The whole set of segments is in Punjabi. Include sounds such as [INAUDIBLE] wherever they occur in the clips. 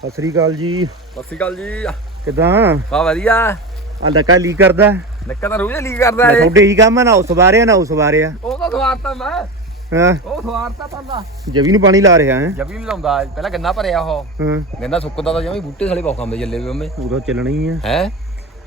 ਸਤਿ ਸ੍ਰੀ ਅਕਾਲ ਜੀ। ਸਤਿ ਸ਼੍ਰੀ ਅਕਾਲ ਜੀ। ਕਿਦਾਂ? ਬਾ ਵਧੀਆ। ਆ ਡਕਾ ਲੀ ਕਰਦਾ? ਨਿੱਕਾ ਤਾਂ ਰੋਜ਼ ਲੀ ਕਰਦਾ ਏ ਤੁਹਾਡੇ ਹੀ ਕੰਮ ਆ ਨਾ ਉਸ ਬਾਰੇ ਨਾ ਉਸ ਬਾਰੇ ਆ ਉਹ ਤਾਂ ਸਵਾਰਤਾ ਮੈਂ। ਹਾਂ। ਉਹ ਸਵਾਰਤਾ ਪੰਦਾ ਜਵੀ ਨੂੰ ਪਾਣੀ ਲਾ ਰਿਹਾ ਹੈ। ਜਬੀ ਵੀ ਲਾਉਂਦਾ ਪਹਿਲਾਂ ਗੰਨਾ ਭਰਿਆ ਉਹ। ਹਾਂ। ਗੰਨਾ ਸੁੱਕਦਾ ਤਾਂ ਜਮੀ ਬੂਟੇ ਸਾਲੇ ਬਹੁਤ ਖਾਂਦੇ ਚੱਲੇ ਵੀ ਉਹਮੇ ਉਹਦਾ ਚੱਲਣਾ ਹੀ ਆ। ਹੈ?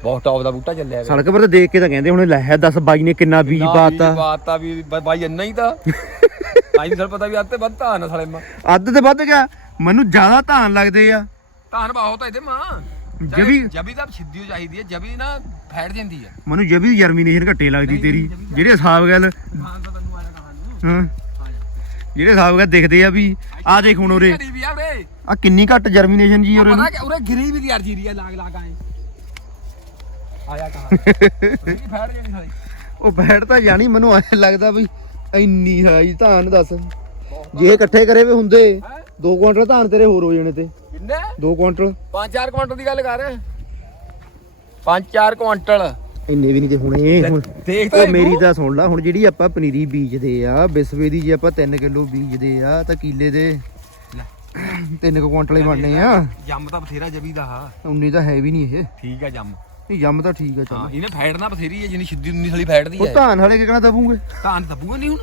ਬਹੁਤ ਟੌਪ ਦਾ ਬੂਟਾ ਚੱਲਿਆ ਸੜਕ ਪਰ ਤਾਂ ਦੇਖ ਕੇ ਤਾਂ ਕਹਿੰਦੇ ਹੁਣ ਲੈ 10 ਬਾਈ ਨੇ ਕਿੰਨਾ ਬੀਜ ਪਾਤਾ ਬਾਤਾ ਵੀ ਬਾਈ ਇੰਨਾ ਹੀ ਤਾਂ। [LAUGHS] ਆਈ ਨਹੀਂ ਪਤਾ ਵੀ ਅੱਤੇ ਵੱਧਾ ਨਾ ਸਾਲੇ ਮਾ। ਅੱਧ ਤੇ ਵੱਧ ਗਿਆ। ਮੈਨੂੰ ਜ਼ਿਆਦਾ ਧਾਨ ਲੱਗਦੇ ਆ। ਧਾਨ ਬਹੁਤ ਹੈ ਇਹਦੇ ਮਾਂ। ਜਬੀ- ਜਬੀ ਤਾਂ ਸਿੱਧੀ ਹੋ ਚਾਹੀਦੀ ਹੈ ਜਬੀ ਨਾ ਫੈਟ ਜਾਂਦੀ ਹੈ ਮੈਨੂੰ ਜਵੀ ਜਰਮੀਨੇਸ਼ਨ ਘੱਟੇ ਲੱਗਦੀ ਤੇਰੀ। ਜਿਹੜੇ ਹਿਸਾਬ ਗੱਲ ਖਾਣ ਤਾਂ ਤੈਨੂੰ ਆਇਆ ਕਹਾਣੀ। ਹਾਂ। ਜਿਹੜੇ ਹਿਸਾਬ ਗੱਲ ਦਿਖਦੇ ਆ ਵੀ ਆ ਦੇਖ ਹੁਣ ਉਰੇ। ਆ ਕਿੰਨੀ ਘੱਟ ਜਰਮੀਨੇਸ਼ਨ ਜੀ ਉਰੇ ਪਤਾ ਉਰੇ ਗਿਰੀ ਵੀ ਦੀ ਯਾਰ ਜੀਰੀ ਆ ਲਾਗ ਲਾਗ ਆਏ। ਆਇਆ ਕਹਾ [LAUGHS] ਉਹਦੀ ਫੈਟ ਜਾਣੀ ਸਾਲੀ। ਉਹ ਬੈਠ ਤਾਂ ਜਾਣੀ ਮੈਨੂੰ ਐ ਲੱਗਦਾ ਵੀ ਇੰਨੀ ਹਾਈ ਧਾਨ ਦੱਸ। ਜੇ ਇਕੱਠੇ ਕਰੇ ਵੇ ਹੁੰਦੇ। 2 ਕੁਇੰਟਲ ਧਾਨ ਤੇਰੇ ਹੋਰ ਹੋ ਜਾਣੇ ਤੇ। ਕਿੰਨੇ? 2 ਕੁਇੰਟਲ। 5-4 ਕੁਇੰਟਲ ਦੀ ਗੱਲ ਕਰ। 5-4 ਕੁਇੰਟਲ। ਇੰਨੇ ਵੀ ਨਹੀਂ ਤੇ ਹੁਣੇ। ਹੁਣ ਦੇਖ ਤਾਂ ਮੇਰੀ ਤਾਂ ਸੁਣ ਲੈ ਹੁਣ ਜਿਹੜੀ ਆਪਾਂ ਪਨੀਰੀ ਬੀਜਦੇ ਆ ਬਿਸਵੇ ਦੀ ਜੇ ਆਪਾਂ 3 ਕਿਲੋ ਬੀਜਦੇ ਆ ਤਾਂ ਕੀਲੇ ਦੇ ਲੈ। 3 ਕੁਇੰਟਲ ਹੀ ਬਣਨੇ ਆ। ਜੰਮ ਤਾਂ ਬਥੇਰਾ ਜਬੀ ਦਾ ਹਾਂ ਉਨੀ ਤਾਂ ਹੈ ਵੀ ਨਹੀਂ ਇਹ। ਠੀਕ ਆ ਜੰਮ। ਨਹੀਂ ਜੰਮ ਤਾਂ ਠੀਕ ਆ ਹਾਂ ਚੱਲ ਇਹਨੇ ਫੈਟ ਨਾ ਬਥੇਰੀ ਹੈ ਜਿੰਨੀ ਸਿੱਧੀ ਉਨੀ ਸਾਲੀ ਫੈਟ ਦੀ ਉਹ ਹੈ ਧਾਨ ਹਲੇ ਕਿਹਨਾਂ ਦਬੂਗੇ? ਧਾਨ ਦੱਬੂਗਾ ਨਹੀਂ ਹੁਣ?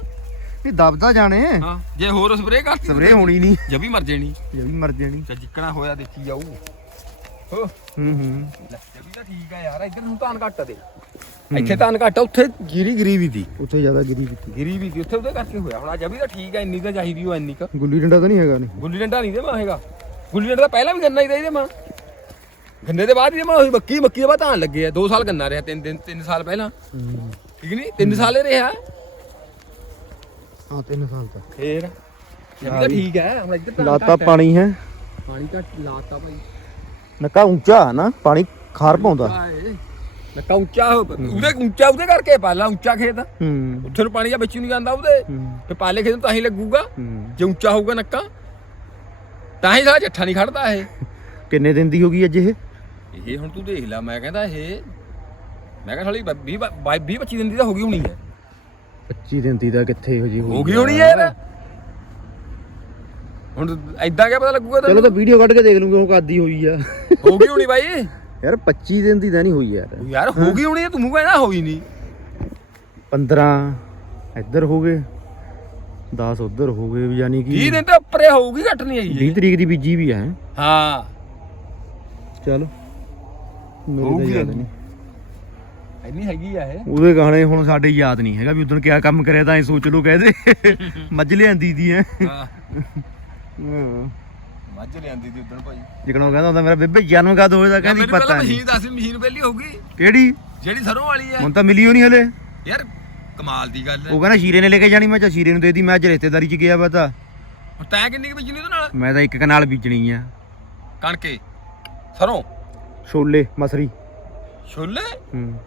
ਨਹੀਂ ਦਬਦਾ ਜਾਣੇ। ਹਾਂ ਜੇ ਹੋਰ ਸਪਰੇਅ ਕਰਤੀ ਸਪਰੇ ਹੋਣੀ ਨਹੀਂ। ਜਬੀ ਮਰ ਜਾਣੀ। ਵੀ ਮਰ ਜਾਣੀ। ਤੇ ਜਿੱਕਣਾ ਹੋਇਆ ਦੇਖੀ ਜਾਊ। ਹੋ। ਹੂੰ ਹੂੰ। ਜਬੀ ਤਾਂ ਠੀਕ ਆ ਯਾਰ ਇੱਧਰ ਨੂੰ ਧਾਨ ਘੱਟ ਦੇ। ਇੱਥੇ ਧਾਨ ਘੱਟ ਉੱਥੇ ਗਿਰੀ ਗਰੀ ਵੀ ਦੀ ਉੱਥੇ ਜ਼ਿਆਦਾ ਗਿਰੀ ਕੀਤੀ ਗਿਰੀ ਵੀ ਦੀ ਉੱਥੇ ਉਹਦੇ ਕਰਕੇ ਹੋਇਆ ਹੁਣ। ਜਬੀ ਤਾਂ ਠੀਕ ਆ ਇੰਨੀ ਤਾਂ ਚਾਹੀਦੀ ਉਹ ਇੰਨੀ ਕ। ਗੁੱਲੀ ਡੰਡਾ ਤਾਂ ਨਹੀਂ ਹੈਗਾ ਨਹੀਂ ਗੁੱਲੀ ਡੰਡਾ ਨਹੀਂ ਦੇ ਮਾਂ ਹੈਗਾ। ਗੁੱਲੀ ਡੰਡਾ ਤਾਂ ਪਹਿਲਾਂ ਵੀ ਗੰਨਾ ਹੀ ਦਾ ਇਹਦੇ ਮਾਂ ਗੰਨੇ ਦੇ ਬਾਅਦ ਹੀ ਮਾਂ ਮੱਕੀ ਮੱਕੀ ਦੇ ਬਾਅਦ ਧਾਨ ਲੱਗੇ ਆ। 2 ਸਾਲ ਗੰਨਾ ਰਿਹਾ ਤਿੰਨ ਦਿਨ 3 ਸਾਲ ਪਹਿਲਾਂ। ਠੀਕ ਨਹੀਂ 3 ਸਾਲ ਰਿਹਾ। ਹਾਂ 3 ਸਾਲ ਤੱਕ। ਫੇਰ? ਜਬੀ ਤਾਂ ਠੀਕ ਹੈ ਹੁਣ ਇੱਧਰ ਧਾਨ ਲਾਤਾ ਘੱਟ ਹੈ। ਪਾਣੀ ਹੈ? ਪਾਣੀ ਘੱਟ ਲਾਤਾ ਭਾਈ। ਨੱਕਾ ਉੱਚਾ ਆ ਨਾ ਪਾਣੀ ਖਾਰ ਪਾਉਂਦਾ। ਆਏ ਨੱਕਾ ਉੱਚਾ ਹੋ- ਉਹਦੇ ਉੱਚਾ ਉਹਦੇ ਕਰਕੇ ਪਾਲਾ ਉੱਚਾ ਖੇਤ। ਆ। ਹੂੰ। ਉੱਥੇ ਨੂੰ ਪਾਣੀ ਜਾਂ ਵਿੱਚ ਨੂੰ ਨਹੀਂ ਜਾਂਦਾ ਉਹਦੇ। ਹੂੰ। ਤੇ ਪਾਲੇ ਖੇਤ ਨੂੰ ਤਾਂ ਹੀ ਲੱਗੂਗਾ। ਹੂੰ। ਜੇ ਉੱਚਾ ਹੋਊਗਾ ਨੱਕਾ ਤਾਂ ਹੀ ਸਾਲਾ ਜੱਠਾ ਨਹੀਂ ਖੜਦਾ ਇਹ। ਕਿੰਨੇ ਦਿਨ ਦੀ ਹੋ ਗਈ ਅੱਜ ਇਹ? ਇਹ ਹੁਣ ਤੂੰ ਦੇਖ ਲੈ ਮੈਂ ਕਹਿੰਦਾ ਇਹ ਮੈਂ ਕਹਿੰਦਾ ਸਾਲੀ 20 20 25 ਦਿਨ ਦੀ ਤਾਂ ਹੋ ਗਈ ਹੋਣੀ ਹੈ। 25 ਦਿਨ ਦੀ ਦਾ ਕਿੱਥੇ ਹੋ ਜੀ ਹੋ ਗਈ ਹੋਣੀ ਯਾਰ। ਹੁਣ ਐਦਾਂ ਕਿਆ ਪਤਾ ਲੱਗੂਗਾ ਚਲੋ ਤਾਂ ਵੀਡੀਓ ਕੱਢ ਕੇ ਦੇਖ ਲੂੰਗੇ ਉਹ ਕਾਦੀ ਹੋਈ ਆ। ਹੋ ਗਈ ਹੋਣੀ ਬਾਈ? ਯਾਰ 25 ਦਿਨ ਦੀ ਤਾਂ ਨਹੀਂ ਹੋਈ ਯਾਰ। ਯਾਰ ਹੋ ਗਈ ਹੋਣੀ ਤੂੰ ਕਹਿੰਦਾ ਹੋਈ ਨਹੀਂ। 15 ਇੱਧਰ ਹੋ ਗਏ। 10 ਉੱਧਰ ਹੋ ਗਏ ਯਾਨੀ 20 ਕਿ ਦਿਨ ਤਾਂ ਉੱਪਰੇ ਹੋਊਗੀ ਘੱਟ ਨਹੀਂ ਆਈ 20 ਤਰੀਕ ਦੀ ਬੀਜੀ ਵੀ ਹੈ। ਹਾਂ। ਚਲ। ਮੇਰੇ ਤਾਂ ਯਾਦ ਨਹੀਂ। ਇੰਨੀ ਹੈਗੀ ਆ ਇਹ? ਉਹਦੇ ਗਾਣੇ ਹੁਣ ਸਾਡੇ ਯਾਦ ਨਹੀਂ ਹੈਗਾ ਵੀ ਉਦੋਂ ਕਿਆ ਕੰਮ ਕਰਿਆ ਤਾਂ ਐ ਸੋਚ ਲਓ ਕਹਦੇ ਮੱਝ ਲਿਆਂਦੀ ਦੀ ਐ। ਹਾਂ। ਮੱਝ ਲਿਆਂਦੀ ਦੀ ਉਦੋਂ ਭਾਈ। ਜਿਕਣੋਂ ਕਹਿੰਦਾ ਹੁੰਦਾ ਮੇਰਾ ਬੇਬੇ ਜਨਮ ਕਦ ਹੋਇਆ ਕਹਿੰਦੀ ਮੈਨੂੰ ਪਤਾ ਪਹਿਲਾਂ ਨਹੀਂ। ਮਸ਼ੀਨ ਦੱਸ ਵੀ ਮਸ਼ੀਨ ਪਹਿਲੀ ਹੋਊਗੀ। ਕਿਹੜੀ? ਜਿਹੜੀ ਸਰੋਂ ਵਾਲੀ ਹੈ ਹੁਣ ਤਾਂ ਮਿਲੀ ਹੋਣੀ ਹਲੇ। ਯਾਰ ਕਮਾਲ ਦੀ ਗੱਲ ਹੈ ਉਹ ਕਹਿੰਦਾ ਸ਼ੀਰੇ ਨੇ ਲੈ ਕੇ ਜਾਣੀ ਮੈਂ ਚਾ ਸ਼ੀਰੇ ਨੂੰ ਦੇਦੀ ਮੈਂ ਅੱਜ ਰਿਸ਼ਤੇਦਾਰੀ ਚ ਗਿਆ ਵਾ ਤਾਂ। ਹੁਣ ਤੈਂ ਕਿੰਨੀ ਕੁ ਬੀਜਣੀ ਉਹਦੇ ਨਾਲ? ਮੈਂ ਤਾਂ ਇੱਕ ਕਨਾਲ ਬੀਜਣੀ ਆ। ਕਣਕੇ ਸਰੋਂ? ਛੋਲੇ ਮਸਰੀ। ਛੋਲੇ? ਹੂੰ।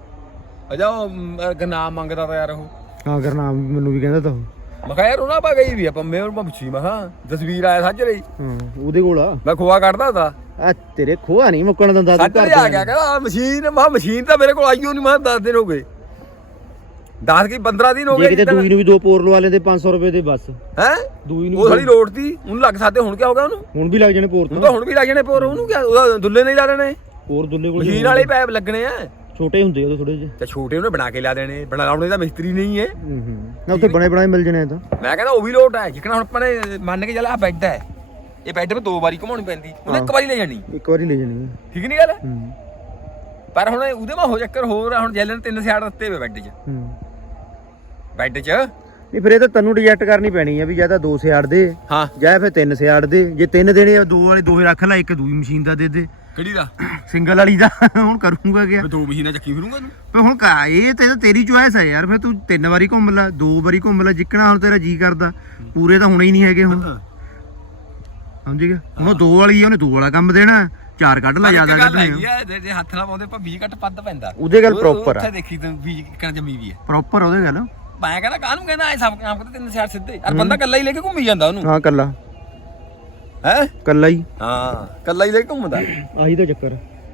ਅਜਾ ਉਹ ਨਾਮ ਮੰਗਦਾ ਤਾਂ ਯਾਰ ਉਹ। ਹਾਂ ਕਰਨਾਮ ਮੈਨੂੰ ਵੀ ਕਹਿੰਦਾ ਤਾਂ ਉਹ। ਮੈਂ ਕਿਹਾ ਯਾਰ ਉਹਨਾਂ ਪਾ ਗਈ ਵੀ ਆਪਾਂ ਮੈਂ ਉਹ ਪੁੱਛੀ ਮੈਂ ਹਾਂ ਤਸਵੀਰ ਆਇਆ ਸੱਜ ਰਹੀ ਹਾਂ ਉਹਦੇ ਕੋਲ ਆ। ਮੈਂ ਖੋਆ ਕੱਢਦਾ ਹੁੰਦਾ ਆ ਤੇਰੇ ਖੋਆ ਨਹੀਂ ਮੁੱਕਣ ਦਿੰਦਾ ਤੂੰ ਸੱਜ ਘਰ ਰਹੀ ਆ ਦੇ ਗਿਆ ਕਹਿੰਦਾ ਆਹ ਮਸ਼ੀਨ ਮਾ ਮਸ਼ੀਨ ਤਾਂ ਮੇਰੇ ਕੋਲ ਆਈ ਹੋ ਨਹੀਂ ਮੈਂ 10 ਦਿਨ ਹੋ ਗਏ। 10 ਕੀ 15 ਦਿਨ ਹੋ ਜੇ ਗਏ ਕਿਤੇ ਦੂਈ ਨੂੰ ਵੀ ਦੋ ਪੋਰ ਲਵਾ ਲੈਂਦੇ 500 ਰੁਪਏ ਦੇ ਬਸ। ਹੈ? ਦੂਈ ਨੂੰ ਉਹ ਸਾਡੀ ਲੋੜ ਤੀ ਉਹਨੂੰ ਲੱਗ ਸਕਦੇ ਹੁਣ ਕੀ ਹੋ ਗਿਆ ਉਹਨੂੰ? ਹੁਣ ਵੀ ਲੱਗ ਜਾਣੇ ਪੋਰ ਹੁਣ ਤੋਂ। ਤਾਂ ਹੁਣ ਵੀ ਲੱਗ ਜਾਣੇ ਪਰ ਉਹਨੂੰ ਕੀ ਉਹਦਾ ਦੁੱਲੇ ਨਹੀਂ ਲਾ ਦੇਣੇ? ਪੋਰ ਦੁੱਲੇ ਕੋਲ ਮਸ਼ੀਨ ਵਾਲੇ ਪੈਪ ਲੱਗਣੇ ਆ। ਛੋਟੇ ਹੁੰਦੇ ਉਹਦੇ ਥੋੜੇ ਜਿਹੇ। ਤੇ ਛੋਟੇ ਉਹਨੇ ਬਣਾ ਕੇ ਲਾ ਦੇਣੇ ਬਣਾਉਣੇ ਦਾ ਮਿਸਤਰੀ ਨਹੀਂ ਹੂੰ ਹੂੰ। ਨਾ ਉੱਥੇ ਬਣੇ ਬਣਾਏ ਮਿਲ ਜਾਣੇ ਆ ਤਾਂ। ਮੈਂ ਕਹਿੰਦਾ ਉਹ ਵੀ ਲੋਟ ਹੈ ਜਿਕਣਾ ਹੁਣ ਆਪਾਂ ਨੇ ਮੰਨ ਕੇ ਚੱਲ ਆ ਬੈੱਡ ਹੈ। ਇਹ ਬੈੱਡ 'ਤੇ ਦੋ ਵਾਰੀ ਘੁਮਾਉਣੀ ਪੈਂਦੀ ਉਹਨੇ ਇੱਕ ਵਾਰੀ ਲੈ ਜਾਣੀ। ਇੱਕ ਵਾਰੀ ਲੈ ਜਾਣੀ ਆ। ਠੀਕ ਨਹੀਂ ਗੱਲ? ਹੂੰ। ਪਰ ਹੁਣ ਉਹਦੇ ਮਾ ਹੋ ਚੱਕਰ ਹੋਰ ਆ ਹੁਣ ਜੈਲਨ ਤਿੰਨ ਸਿਆੜ ਦਿੱਤੇ ਵੇ ਬੈੱਡ 'ਚ। ਹੂੰ। ਬੈੱਡ 'ਚ? ਨਹੀਂ ਫਿਰ ਇਹ ਤਾਂ ਤੈਨੂੰ ਰਿਜੈਕਟ ਕਰਨੀ ਪੈਣੀ ਆ ਵੀ ਜਾਂ ਤਾਂ ਦੋ ਸਿਆੜ ਦੇ ਹਾਂ। ਜਾਂ ਫਿਰ ਤਿੰਨ ਸਿਆੜ ਦੇ। ਜੇ ਤਿੰਨ ਦੇਣੇ ਆ ਦੋ ਵਾਲੇ ਦੋਹੇ ਰੱਖ ਲੈ ਇੱਕ ਦੂਈ ਮਸ਼ੀਨ ਦਾ ਦੇ ਦੇ। ਕਿਹੜੀ ਦਾ? ਸਿੰਗਲ ਵਾਲੀ ਦਾ। ਹੁਣ ਕਰੂੰਗਾ ਕਿਆ? ਮੈਂ ਦੋ ਮਹੀਨਾ ਚੱਕੀ ਫਿਰੂੰਗਾ ਇਹਨੂੰ ਪਰ ਹੁਣ ਕਾ ਇਹ ਤੇ ਤੇਰੀ ਚੁਆਇਸ ਹੈ ਯਾਰ। ਫਿਰ ਤੂੰ ਤਿੰਨ ਵਾਰੀ ਘੁੰਮ ਲੈ ਦੋ ਵਾਰੀ ਘੁੰਮ ਲੈ ਜਿੱਕਣਾ ਹੁਣ ਤੇਰਾ ਜੀ ਕਰਦਾ। ਪੂਰੇ ਤਾਂ ਹੋਣੇ ਹੀ ਨਹੀਂ ਹੈਗੇ ਹੁਣ। ਸਮਝ ਗਿਆ? ਹੁਣ ਦੋ ਵਾਲੀ ਆ ਉਹਨੇ ਦੋ ਵਾਲਾ ਕੰਮ ਦੇਣਾ। ਚਾਰ ਕੱਢ ਲੈ ਜ਼ਿਆਦਾ ਹੈਗੀ ਆ ਜੇ ਹੱਥ ਨਾਲ ਪਾਉਂਦੇ ਆਪਾਂ 20 ਘੱਟ ਪੱਦ ਪੈਂਦਾ। ਉਹਦੇ ਗੱਲ ਉਹ- proper ਆ। ਉੱਥੇ ਦੇਖੀ ਤੂੰ 20 ਕਿੰਨਾ ਜੰਮੀ ਵੀ ਹੈ ਪ੍ਰੋਪਰ ਉਹਦੇ ਗੱਲ। ਮੈਂ ਕਹਿੰਦਾ ਕਾਹਨੂੰ ਕਹਿੰਦਾ ਐ ਸਭ ਕੰਮ ਕਰਦੇ ਤਿੰਨ ਸਿਆੜ ਸਿੱਧੇ। ਯਾਰ ਬੰਦਾ ਕੱਲਾ ਹੀ ਲੈ ਕੇ ਘੁੰਮੀ ਜਾਂਦਾ ਉਹਨੂੰ। ਹਾਂ ਕੱਲਾ ਹੈ? ਕੱਲਾ ਹੀ। ਹਾਂ ਕੱਲਾ ਹੀ ਲੈ ਘੁੰਮਦਾ। ਆਹੀ ਤਾਂ ਚੱਕਰ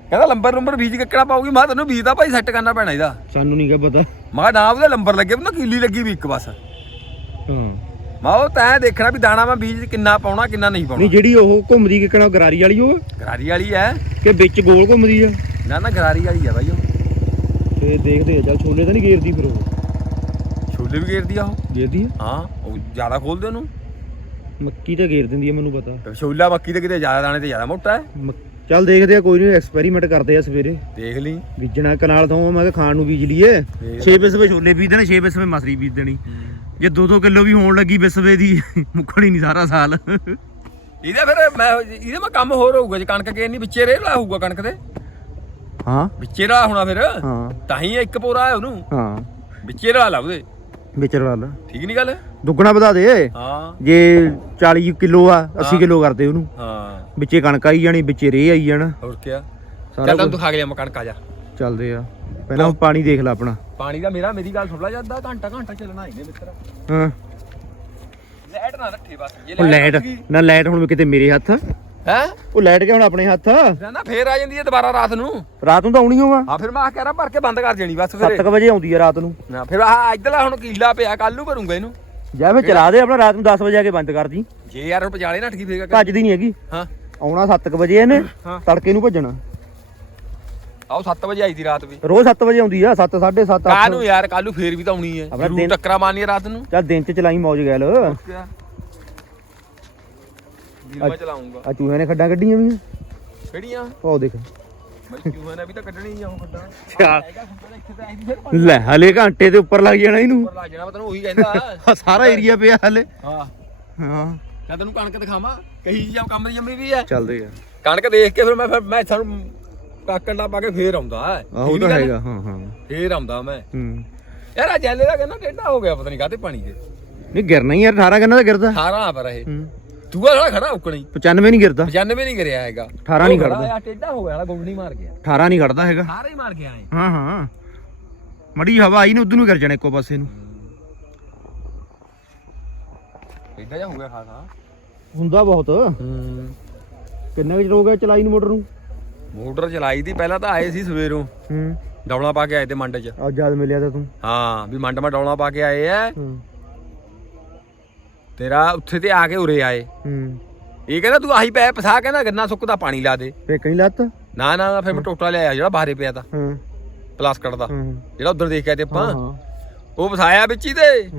ਕਹਿੰਦਾ ਲੰਬਰ ਨੰਬਰ ਬੀਜ ਕਿੱਕਣਾ ਪਾਉਗੀ ਮੈਂ ਤੈਨੂੰ ਬੀਜ ਦਾ ਭਾਈ ਸੈੱਟ ਕਰਨਾ ਪੈਣਾ ਇਹਦਾ। ਸਾਨੂੰ ਨਹੀਂ ਕਾ ਪਤਾ। ਮੈਂ ਨਾ ਉਹਦੇ ਲੰਬਰ ਲੱਗੇ ਨਾ ਕੀਲੀ ਲੱਗੀ ਵੀ ਇੱਕ ਬਸ। ਹਾਂ। ਮਾ ਉਹ ਤੈਂ ਦੇਖਣਾ ਵੀ ਦਾਣਾ ਮੈਂ ਬੀਜ ਕਿੰਨਾ ਪਾਉਣਾ ਕਿੰਨਾ ਨਹੀਂ ਪਾਉਣਾ। ਨਹੀਂ ਜਿਹੜੀ ਉਹ ਘੁੰਮਦੀ ਕਿਕਣਾ ਗਰਾਰੀ ਵਾਲੀ ਉਹ? ਗਰਾਰੀ ਵਾਲੀ ਐ। ਕਿ ਵਿੱਚ ਗੋਲ ਘੁੰਮਦੀ ਆ? ਨਾ ਨਾ ਗਰਾਰੀ ਵਾਲੀ ਆ ਬਾਈ ਉਹ। ਤੇ ਦੇਖਦੇ ਆ ਚੱਲ ਛੋਲੇ ਤਾਂ ਨਹੀਂ ਗੇਰਦੀ ਫਿਰ ਉਹ। ਛੋਲੇ ਵੀ ਘੇਰਦੀ ਆ ਉਹ। ਗੇਰਦੀ ਆ? ਹਾਂ ਉਹ ਜ਼ਿਆਦਾ ਖੋਲਦੇ ਉਹਨੂੰ। ਮੱਕੀ ਤਾਂ ਗੇਰ ਦਿੰਦੀ ਆ ਮੈਨੂੰ ਪਤਾ। ਛੋਲਾ ਮੱਕੀ ਤੇ ਕਿਤੇ ਜ਼ਿਆਦਾ ਦਾਣੇ ਤੇ ਜ਼ਿਆਦਾ ਮੋਟਾ ਹੈ? ਮ- ਚੱਲ ਦੇਖਦੇ ਆ ਕੋਈ ਨਹੀਂ ਐਕਸਪੈਰੀਮੈਂਟ ਕਰਦੇ ਆ ਸਵੇਰੇ। ਦੇਖ ਲਈ। ਬੀਜਣਾ ਕਨਾਲ ਤੋਂ ਮੈਂ ਕਿਹਾ ਖਾਣ ਨੂੰ ਬੀਜ ਲਈਏ। 6 ਬਿਸਵੇ ਛੋਲੇ ਬੀਜ ਦੇਣੇ 6 ਬਿਸਵੇ ਮਸਰੀ ਬੀਜ ਦੇਣੀ। ਜੇ 2-2 ਕਿਲੋ ਵੀ ਹੋਣ ਲੱਗੀ ਬਿਸਵੇ ਦੀ ਮੁੱਕਣੀ ਨਹੀਂ ਸਾਰਾ ਸਾਲ। ਇਹਦਾ ਫਿਰ ਮੈਂ ਇਹਦੇ ਮੈਂ ਕੰਮ ਹੋਰ ਹੋਊਗਾ ਜੇ ਕਣਕ ਕੇ ਨਹੀਂ ਵਿੱਚੇ ਰੇਹ ਲਾ ਹੋਊਗਾ ਕਣਕ ਦੇ ਹਾਂ। ਵਿੱਚੇ ਰਾ ਹੋਣਾ ਫਿਰ। ਹਾਂ। ਤਾਂ ਹੀ ਇੱਕ ਪੋਰਾ ਹੈ ਉਹਨੂੰ। ਹਾਂ। ਵਿੱਚੇ ਰਾ ਲਾ ਉਹਦੇ। ਵਿਚਰ ਵਾਲਾ। ਠੀਕ ਨਹੀਂ ਗੱਲ? ਦੁੱਗਣਾ ਵਧਾ ਦੇ। ਹਾਂ। ਜੇ 40 ਕਿਲੋ ਆ 80 ਕਿਲੋ ਕਰਦੇ ਉਹਨੂੰ। ਹਾਂ। ਵਿੱਚੇ ਕਣਕ ਆਈ ਜਾਣੀ ਵਿੱਚੇ ਰੇਹ ਆਈ ਜਾਣਾ। ਹੋਰ ਕੀ ਚੱਲ ਕੁਝ ਦਿਖਾ ਕੇ ਲਿਆ ਮੈਂ ਕਣਕ ਆ ਜਾ। ਚੱਲਦੇ ਆ। ਪਹਿਲਾਂ ਪਾਣੀ ਦੇਖ ਲੈ ਆਪਣਾ। ਪਾਣੀ ਦਾ ਮੇਰਾ ਮੇਰੀ ਗੱਲ ਸੁਣ ਲੈ ਜਾਂਦਾ ਘੰਟਾ ਘੰਟਾ ਚੱਲਣਾ ਇਹਨੇ ਮਿੱਤਰ। ਹਾਂ। ਲਾਈਟ ਨਾ ਰੱਖੇ ਬਸ ਜੇ ਲਾਈਟ ਨਾ ਲਾਈਟ ਹੁਣ ਕਿਤੇ ਮੇਰੇ ਹੱਥ। ਹੈ? ਉਹ ਲਾਈਟ ਕਿ ਹੁਣ ਆਪਣੇ ਹੱਥ। ਨਾ ਫੇਰ ਆ ਜਾਂਦੀ ਹੈ ਦੁਬਾਰਾ ਰਾਤ ਨੂੰ। ਰਾਤ ਨੂੰ ਤਾਂ ਆਉਣੀ ਹੋਵਾ। ਹਾਂ ਫਿਰ ਮੈਂ ਆ ਕਹਿ ਰਿਹਾ ਭਰ ਕੇ ਬੰਦ ਕਰ ਦੇਣੀ ਬਸ ਫਿਰ। 7 ਵਜੇ ਆਉਂਦੀ ਆ ਰਾਤ ਨੂੰ। ਨਾ ਫਿਰ ਆਹ ਇੱਧਰਲਾ ਹੁਣ ਕੀਲਾ ਪਿਆ ਕੱਲ ਨੂੰ ਭਰੂੰਗਾ ਇਹਨੂੰ। ਜਾਂ ਫੇ ਚਲਾ ਦੇ ਆਪਣਾ ਰਾਤ ਨੂੰ 10 ਵਜੇ ਆ ਕੇ ਬੰਦ ਕਰ ਜੀ ਜੇ ਯਾਰ ਹੁਣ ਪਜਾਲੇ ਨੱਠ ਗਈ ਫੇਰ ਕਿਆ ਭੱਜਦੀ ਨਹੀਂ ਹੈਗੀ। ਹਾਂ। ਆਉਣਾ 7 ਵਜੇ ਇਹਨੇ ਹਾਂ। ਤੜਕੇ ਨੂੰ ਭੱਜਣਾ। ਆਓ 7 ਵਜੇ ਆਈ ਸੀ ਰਾਤ ਵੀ। ਰੋਜ਼ 7 ਵਜੇ ਆਉਂਦੀ ਆ 7 7:30 ਕਾਹ 8 ਨੂੰ ਯਾਰ ਕੱਲ ਨੂੰ ਫੇਰ ਵੀ ਤਾਂ ਆਉਣੀ ਹੈ। ਆਪਣਾ ਜ਼ਰੂਰ ਦਿਨ- ਟੱਕਰਾ ਮਾਰਨੀ ਹੈ ਰਾਤ ਨੂੰ। ਚੱਲ ਦਿਨ ਚ ਚਲਾਈ ਮੌਜ ਗੈਲ। ਕਿਆ। ਦਿਨ ਮੈਂ ਚਲਾਉਂਗਾ। ਆ ਚੂਹੇ ਨੇ ਖੱਡਾਂ ਕੱਢੀਆਂ ਵੀ। ਕਿਹੜੀਆਂ? ਉਹ ਦੇਖ। ਮੈਂ ਕਿਉਂ ਨੇ ਵੀ ਤਾਂ ਕੱਢਣੀ ਆ ਉਹ ਐਂ ਫਿਰ ਲੈ ਹਲੇ ਘੰਟੇ ਦੇ ਉੱਪਰ ਲੱਗ ਜਾਣਾ ਇਹਨੂੰ। ਉੱਪਰ ਲੱਗ ਜਾਣਾ ਮੈਂ ਤੈਨੂੰ ਉਹੀ ਕਹਿੰਦਾ। ਆਹ ਸਾਰਾ ਏਰੀਆ ਪਿਆ ਹਲੇ। ਹਾਂ। ਹਾਂ। ਮੈਂ ਤੈਨੂੰ ਕਣਕ ਦਿਖਾਵਾਂ ਕਹੀ ਜਾਂ ਕੰਮ ਦੀ ਜੰਮੀ ਵੀ ਹੈ ਚੱਲਦੇ ਆ। ਕਣਕ ਦੇਖ ਕੇ ਫਿਰ ਮੈਂ ਫਿਰ ਮੈਂ ਸਾਨੂੰ ਕਾਕਣ ਦਾ ਪਾ ਕੇ ਫੇਰ ਆਉਂਦਾ। ਆਹ ਉਹ ਤਾਂ ਹੈਗਾ ਹਾਂ ਹਾਂ। ਫੇਰ ਆਉਂਦਾ ਮੈਂ। ਹੂੰ। ਯਾਰ ਆ ਜੈਲੇ ਦਾ ਕਹਿੰਦਾ ਟੇਢਾ ਹੋ ਗਿਆ ਪਤਾ ਨਹੀਂ ਕਾਤੇ ਪਾਣੀ ਦੇ। ਨਹੀਂ ਗਿਰਨਾ ਹੀ ਯਾਰ 18 ਗੰਨਾ ਤਾਂ ਗਿਰਦਾ। 18 ਪਰ ਇਹ। ਹੂੰ। ਦੂਆ ਸਾਲਾ ਖੜਾ ਉਕਣੀ 95 ਨਹੀਂ ਗਿਰਦਾ। 95 ਨਹੀਂ ਕਰਿਆ ਹੈਗਾ। 18 ਨਹੀਂ ਖੜਦਾ। ਆ ਟੇਢਾ ਹੋ ਗਿਆ ਸਾਲਾ ਗੁੰਡ ਨਹੀਂ ਮਾਰ ਗਿਆ। 18 ਨਹੀਂ ਖੜਦਾ ਹੈਗਾ। ਸਾਰੇ ਹੀ ਮਾਰ ਗਿਆ ਐ ਹਾਂ ਹਾਂ। ਮੜੀ ਹਵਾ ਆਈ ਨੇ ਉਧਰ ਨੂੰ ਗਿਰ ਜਾਣਾ ਇੱਕੋ ਪਾਸੇ ਨੂੰ। ਟੇਢਾ ਜਾ ਹੋ ਗਿਆ ਖਾਸਾ ਹੁੰਦਾ ਬਹੁਤ। ਹੂੰ। ਕਿੰਨਾ ਕੁ ਚਿਰ ਹੋ ਗਿਆ ਚਲਾਈ ਨੂੰ ਮੋਟਰ ਨੂੰ? ਮੋਟਰ ਚਲਾਈ ਦੀ ਪਹਿਲਾਂ ਤਾਂ ਆਏ ਸੀ ਸਵੇਰੋਂ। ਹੂੰ। ਡੌਲਾ ਪਾ ਕੇ ਆਏ ਤੇ ਮੰਡ 'ਚ। ਅੱਜ ਜਦ ਮਿਲਿਆ ਤਾਂ ਤੂੰ। ਹਾਂ ਵੀ ਮੰਡ ਮਾ ਡੌਲਾ ਪਾ ਕੇ ਆਏ ਐ ਹੂੰ। ਤੇਰਾ ਉੱਥੇ ਤੇ ਆ ਕੇ ਉਰੇ ਆਏ। ਹੂੰ। ਇਹ ਕਹਿੰਦਾ ਤੂੰ ਆਹੀ ਪੈ ਪਸਾ ਕਹਿੰਦਾ ਗੰਨਾ ਸੁੱਕਦਾ ਪਾਣੀ ਲਾ ਦੇ। ਫੇ ਕਹੀਂ ਲੱਤ? ਨਾ ਨਾ ਨਾ ਫਿਰ ਮੈਂ ਟੋਟਾ ਲਿਆਇਆ ਜਿਹੜਾ ਬਾਹਰੇ ਪਿਆ ਤਾ। ਹਾਂ। ਪਲਾਸਕਟ ਦਾ। ਹਾਂ। ਜਿਹੜਾ ਉਧਰ ਦੇਖ ਕੇ ਆਏ ਤੇ ਆਪਾਂ ਉਹ ਫਸਾਇਆ ਵਿੱਚ ਹੀ ਤੇ।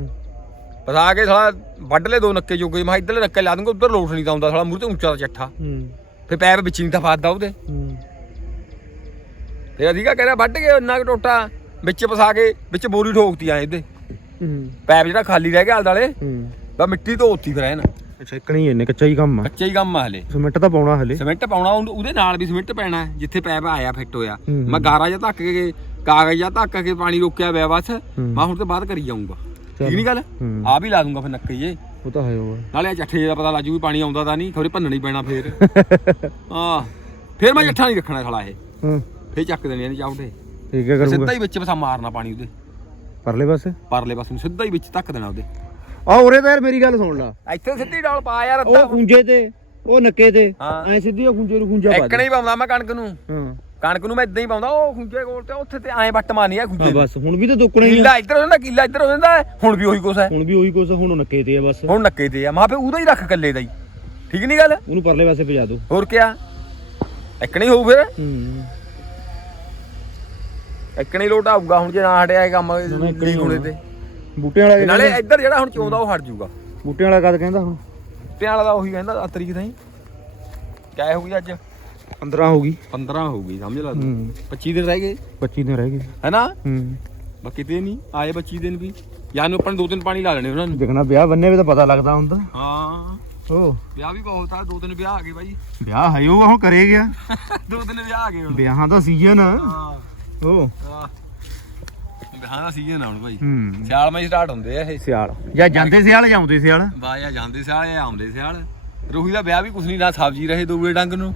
ਫਸਾ ਕੇ ਸਾਲਾ ਵੱਢ ਲੈ ਦੋ ਨੱਕੇ ਜੋਗੇ। ਮੈਂ ਇੱਧਰਲੇ ਨੱਕੇ ਲਾ ਦੂੰਗਾ ਉਧਰ ਲੋਟ ਨਹੀਂ ਤਾਂ ਆਉਂਦਾ ਸਾਲਾ। ਮੂੰਹ ਤੇ ਉੱਚਾ ਦਾ ਚੱਠਾ। ਹੂੰ। ਫਿਰ ਪੈਪ ਵਿੱਚ ਨਹੀਂ ਤਾਂ ਫਸਦਾ ਉਹਦੇ। ਹੂੰ। ਫਿਰ ਅਧਿਕਾ ਕਹਿੰਦਾ ਵੱਢ ਕੇ ਇੰਨਾ ਕੁ ਟੋਟਾ। ਵਿੱਚ ਫਸਾ ਕੇ ਵਿੱਚ ਬੋਰੀ ਠੋਕਤੀ ਆਏ ਇਹਦੇ। ਹੂੰ। ਪੈਪ ਜਿਹੜਾ ਖਾਲੀ ਰਹਿ ਗਿਆ ਆਲੇ ਦੁਆਲੇ। ਹੂੰ। ਬਾ ਮਿੱਟੀ ਧੋਤੀ ਫਿਰ ਐਨ ਅੱਛਾ ਇਹਨੇ ਕੱਚਾ ਹੀ ਕੰਮ ਆ। ਕੱਚਾ ਹੀ ਕੰਮ ਆ ਹਲੇ। ਸਿਮੈਂਟ ਤਾਂ ਪਾਉਣਾ ਹਲੇ। ਸਿਮੈਂਟ ਪਾਉਣਾ ਉਹਨੂੰ- ਉਹਦੇ ਨਾਲ ਵੀ ਸਿਮੈਂਟ ਪੈਣਾ ਹੈ, ਜਿੱਥੇ ਪੈਪ ਆਇਆ ਫਿੱਟ ਹੋਇਆ। ਹੂੰ। ਮੈਂ ਗਾਰਾ ਜਿਹਾ ਧੱਕ ਕੇ ਕਾਗਜ਼ ਜਿਹਾ ਧੱਕ ਕੇ ਪਾਣੀ ਰੋਕਿਆ ਹੋਇਆ ਬਸ। ਮੈਂ ਹੁਣ ਤੇ ਬਾਅਦ ਕਰੀ ਜਾਊਂਗਾ। ਠੀਕ ਨਹੀਂ ਗੱਲ? ਹੂੰ। ਆ ਵੀ ਲਾ ਦੂੰਗਾ ਫਿਰ ਨੱਕੇ ਜੇ। ਉਹ ਤਾਂ ਹੈ ਉਹ। ਨਾਲੇ ਆ ਚੱਠੇ ਦਾ ਪਤਾ ਲੱਜੂ ਵੀ ਪਾਣੀ ਆਉਂਦਾ ਤਾਂ ਨਹੀਂ ਖਬਰੇ ਭੰਨਣਾ ਹੀ ਪੈਣਾ ਫੇਰ। [LAUGHS] ਹਾਂ। ਫੇਰ ਮੈਂ ਚੱਠਾ ਨਹੀਂ ਰੱਖਣਾ ਸਾਲਾ ਇਹ। ਹਾਂ। ਫੇਰ ਚੱਕ ਦੇਣੇ ਨੇ ਚਾਉਟੇ ਠੀਕ ਹੈ ਕਰੂੰਗਾ। ਸਿੱਧਾ ਹੀ ਵਿੱਚ ਬਸਾ ਮਾਰਨਾ ਪਾਣੀ ਉਹਦੇ। ਪਰਲੇ ਪਾਸੇ? ਪਰਲੇ ਪਾਸੇ ਨੂੰ ਸਿੱਧਾ ਹੀ ਵਿੱਚ ਧੱਕ ਦੇਣਾ ਉਹਦੇ। ਆ ਉਰੇ ਤਾਂ ਯਾਰ ਮੇਰੀ ਗੱਲ ਸੁਣ ਲਾ। ਇੱਥੇ ਸਿੱਧੀ ਡੌਲ ਪਾ ਯਾਰ ਅੱਧਾ। ਉਹ ਖੁੰਝੇ ਤੇ ਉਹ ਨੱਕੇ ਤੇ ਹਾਂ। ਐ ਸਿੱਧੀ ਉਹ ਖੁੰਝੇ ਨੂੰ ਖੁੰਝਾ ਪਾ ਇੱਕ ਦੇ। ਨਹੀਂ ਪਾਉਂਦਾ ਮੈਂ ਕਣਕ ਨੂੰ। ਹਾਂ। ਕਣਕ ਨੂੰ ਮੈਂ ਇਦਾਂ ਹੀ ਪਾਉਂਦਾ ਉਹ ਖੁੰਝੇ ਕੋਲ ਤੇ ਉੱਥੇ ਤੇ ਐਂ ਵੱਟ ਮਾਰਨੀ ਆ ਹਾਂ ਬਸ ਹੁਣ ਵੀ ਤਾਂ ਦੁੱਕਣਾ ਹੀ ਆ। ਕਿੱਲਾ ਇੱਧਰ ਹੋ ਜਾਂਦਾ ਕਿੱਲਾ ਇੱਧਰ ਹੋ ਜਾਂਦਾ ਹੁਣ ਵੀ ਉਹੀ ਕੁਛ ਹੈ। ਹੁਣ ਵੀ ਉਹੀ ਕੁਛ ਹੁਣ ਉਹ ਨੱਕੇ ਤੇ ਆ ਬਸ। ਹੁਣ ਨੱਕੇ ਤੇ ਆ ਮਾਂ ਫੇ ਉਹਦਾ ਹੀ ਰੱਖ ਕੱਲੇ ਦਾ ਹੀ। ਠੀਕ ਨਹੀਂ ਗੱਲ? ਉਹਨੂੰ ਪਰਲੇ ਪਾਸੇ ਭਜਾ ਦੋ। ਹੋਰ ਕਿਆ? ਇੱਕ ਨਹੀਂ ਹੋਊ ਫਿਰ? ਹੂੰ। ਇੱਕ ਨਹੀਂ ਲੋਟ ਆਊਗਾ ਹੁਣ ਜੇ ਨਾ ਹਟਿਆ ਇਹ ਕੰਮ ਇੱਕ ਲੀਕ ਹੋਣੇ ਹੋਣਾ। ਤੇ। ਬੂਟਿਆਂ ਵਾਲਾ ਨਾਲੇ ਇੱਧਰ ਜਿਹੜਾ ਹੁਣ ਚੋਂਦਾ ਉਹ ਹਟ ਜਾਊਗਾ। ਬੂਟਿਆਂ ਵਾਲਾ ਕਦ ਕਹਿੰਦਾ ਹੁਣ? ਪਿਆਂ ਵਾਲਾ ਦਾ ਉਹੀ ਕਹਿੰਦਾ ਆ ਤਰੀਕ ਤਾਈ। ਕਿਆ ਹੋ ਗਈ ਅੱਜ? 15 ਹੋ ਗਈ 15 ਹੋ ਗਈ ਸਮਝ ਲਾ ਤੂੰ। ਹੂੰ। 25 ਦਿਨ ਰਹਿ ਗਏ? 25 ਦਿਨ ਰਹਿ ਗਏ। ਹੈਨਾ? ਹੂੰ। ਬਾਕੀ ਤੇ ਨਹੀਂ ਆਏ 25 ਦਿਨ ਵੀ। ਯਾਰ ਨੂੰ ਆਪਾਂ ਦੋ ਤਿੰਨ ਪਾਣੀ ਲਾ ਲੈਣੇ ਉਹਨਾਂ ਨੂੰ। ਦੇਖਣਾ ਵਿਆਹ ਬੰਨੇ ਵੀ ਤਾਂ ਪਤਾ ਲੱਗਦਾ ਹੁੰਦਾ। ਹਾਂ। ਓ। ਵਿਆਹ ਵੀ ਬਹੁਤ ਆ ਦੋ ਤਿੰਨ ਵਿਆਹ ਆ ਗਏ ਬਾਈ। ਵਿਆਹ ਹੈ ਉਹ ਹੁਣ ਕਰੇ ਗਿਆ। [LAUGHS] ਦੋ ਤਿੰਨ ਵਿਆਹ ਆ ਗਏ ਹੁਣ। ਵਿਆਹਾਂ ਦਾ ਸੀਜ਼ਨ ਹਾਂ। ਓ। ਵਿਆਹਾਂ ਦਾ ਸੀਜ਼ਨ ਭਾਈ ਹੂੰ। ਸਿਆਲ ਮੈਂ ਸਟਾਰਟ ਹੁੰਦੇ ਆ ਇਹ। ਸਿਆਲ। ਜਾਂ ਜਾਂਦੇ ਸਿਆਲ ਜਾਂਦੇ ਸਿਆਲ? ਬਾਇਆ ਜਾਂਦੇ ਸਿਆਲ ਜਾਂ ਆਉਂਦੇ ਸਿਆਲ। ਰੋਹੀ ਦਾ ਵਿਆਹ ਵੀ ਕੁਛ ਨਹੀਂ ਨਾ ਸਬਜ਼ੀ ਰਹੇ ਦੋਵੇ ਡੰਗ ਨੂੰ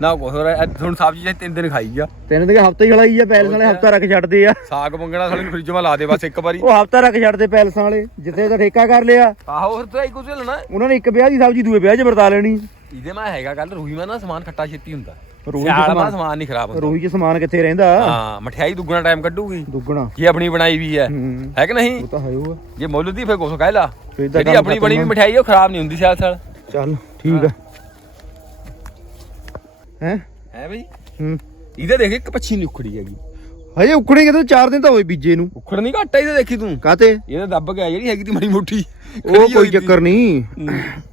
ਨਾ ਕੁਛ ਹੋਰ ਅੱਜ ਹੁਣ ਸਬਜ਼ੀ ਤਿੰਨ ਦਿਨ ਖਾਈ ਆ। ਤੈਨੂੰ ਤਾਂ ਹਫਤਾ ਹੀ ਖਲਾਈ ਆ ਪੈਲਸ ਵਾਲੇ ਹਫਤਾ ਰੱਖ ਛੱਡਦੇ ਆ। ਸਾਗ ਮੰਗਣਾ ਸਾਲੇ ਨੂੰ ਫ੍ਰਿਜ ਮਾ ਲਾ ਦੇ ਬਸ ਇੱਕ ਵਾਰੀ। ਉਹ ਹਫਤਾ ਰੱਖ ਛੱਡਦੇ ਪੈਲਸਾਂ ਵਾਲੇ ਜਿੱਥੇ ਦਾ ਠੇਕਾ ਕਰ ਲਿਆ। ਆਹੋ ਫਿਰ ਤਾਂ ਹੀ ਕੁਝ ਲੈਣਾ। ਉਹਨਾਂ ਨੇ ਇੱਕ ਵਿਆਹ ਦੀ ਸਬਜ਼ੀ ਦੂਏ ਵਿਆਹ 'ਚ ਵਰਤਾ ਲੈਣੀ। ਇਹਦੇ ਮੈਂ ਹੈਗਾ ਗੱਲ ਰੂਹੀ ਮੈਂ ਨਾ ਸਮਾਨ ਖੱਟਾ ਛੇਤੀ ਹੁੰਦਾ। ਰੂਹੀ ਚ ਸਿਆਲ ਮਾ ਸਮਾਨ- ਸਮਾਨ ਨਹੀਂ ਖਰਾਬ ਹੁੰਦਾ। ਰੋਹੀ ਚ ਸਮਾਨ ਕਿੱਥੇ ਰਹਿੰਦਾ? ਹਾਂ ਮਠਿਆਈ ਦੁੱਗਣਾ ਟਾਈਮ ਕੱਢੂਗੀ। ਦੁੱਗਣਾ। ਜੇ ਆਪਣੀ ਬਣਾਈ ਵੀ ਹੈ। ਹੂੰ। ਹੈ ਕਿ ਨਹੀਂ? ਉਹ ਤਾਂ ਹੈ ਉਹ। ਜੇ ਮੁੱਲ ਦੀ ਫੇਰ ਕੁਛ ਕਹਿ ਲਾ। ਫਿਰ ਤਾਂ ਜਿਹੜੀ ਕੰਮ ਆਪਣੀ ਬਣੀ ਵੀ ਖਤਮ ਆ। ਮਠਿਆਈ ਉਹ ਖਰਾਬ ਨਹੀਂ ਹੁੰਦੀ ਸਿਆਲ ਸਾਲ ਚੱਲ ਠੀਕ ਆ। ਹੈ? ਹੈ ਬਈ? ਹੂੰ। ਇਹਦੇ ਦੇਖ ਇੱਕ ਪੱਛੀ ਨਹੀਂ ਉਖੜੀ ਹੈਗੀ। ਹਜੇ ਉਖੜੇ ਕਿਤੇ 4 ਦਿਨ ਤਾਂ ਹੋਏ ਬੀਜੇ ਨੂੰ। ਉਖੜ ਨਹੀਂ ਘੱਟ ਇਹਦੇ ਦੇਖੀ ਤੂੰ। ਕਾਤੇ ਇਹਨੇ ਦੱਬ ਗਿਆ ਜਿਹੜੀ ਹੈਗੀ ਤੀ ਮਾੜੀ ਮੋਟੀ। ਉਹ ਕੋਈ ਚੱਕਰ ਨਹੀਂ